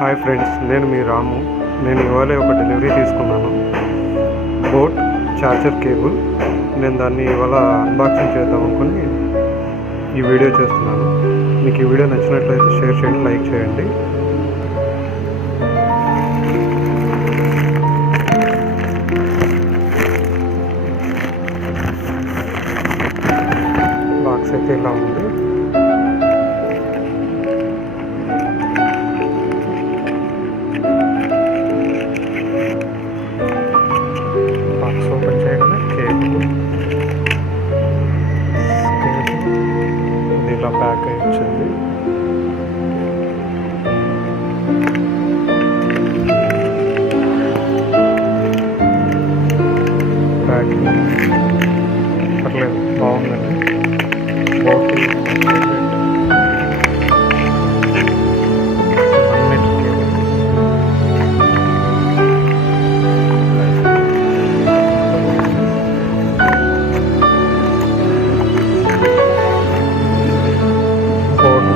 Hi friends, నేను మీ రాము. నేను ఇవాళ ఒక డెలివరీ తీసుకున్నాను, బోట్ ఛార్జర్ కేబుల్. నేను దాన్ని ఇవాళ అన్బాక్సింగ్ చేద్దాం అనుకుని ఈ వీడియో చేస్తున్నాను. మీకు ఈ వీడియో నచ్చినట్లయితే షేర్ చేయండి, లైక్ చేయండి. బాక్స్ అయితే ఇలా ఉంది. బాక్స్ ఓపెన్ చేయగానే కేబుల్ ఇది ఇలా ప్యాక్ అయి వచ్చింది. ప్యాకింగ్ పర్లేదు, బాగుందండి. బోట్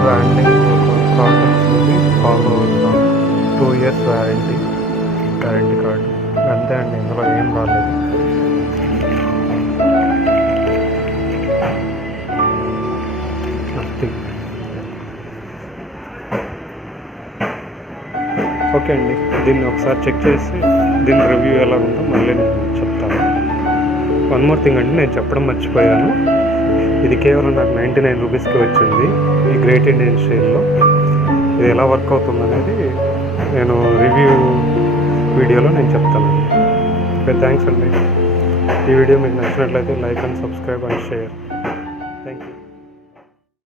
బ్రాండింగ్ ప్రోడక్ట్స్ ఇది ఫాలో అవుతాం. 2 years వ్యారంటీ కార్డు అంతే అండి. ఇందులో ఏం రాలేదు. ఓకే అండి, దీన్ని ఒకసారి చెక్ చేసి దీని రివ్యూ ఎలా ఉందో మళ్ళీ నేను చెప్తాను. వన్ మోర్ థింగ్ అండి, నేను చెప్పడం మర్చిపోయాను. ఇది కేవలం నాకు 99 రూపీస్కి వచ్చింది ఈ గ్రేట్ ఇండియన్ సేల్లో. ఇది ఎలా వర్క్ అవుతుంది అనేది నేను రివ్యూ వీడియోలో నేను చెప్తాను. ఓకే, థ్యాంక్స్ అండి. ఈ వీడియో మీకు నచ్చినట్లయితే like and subscribe and share. Thank you.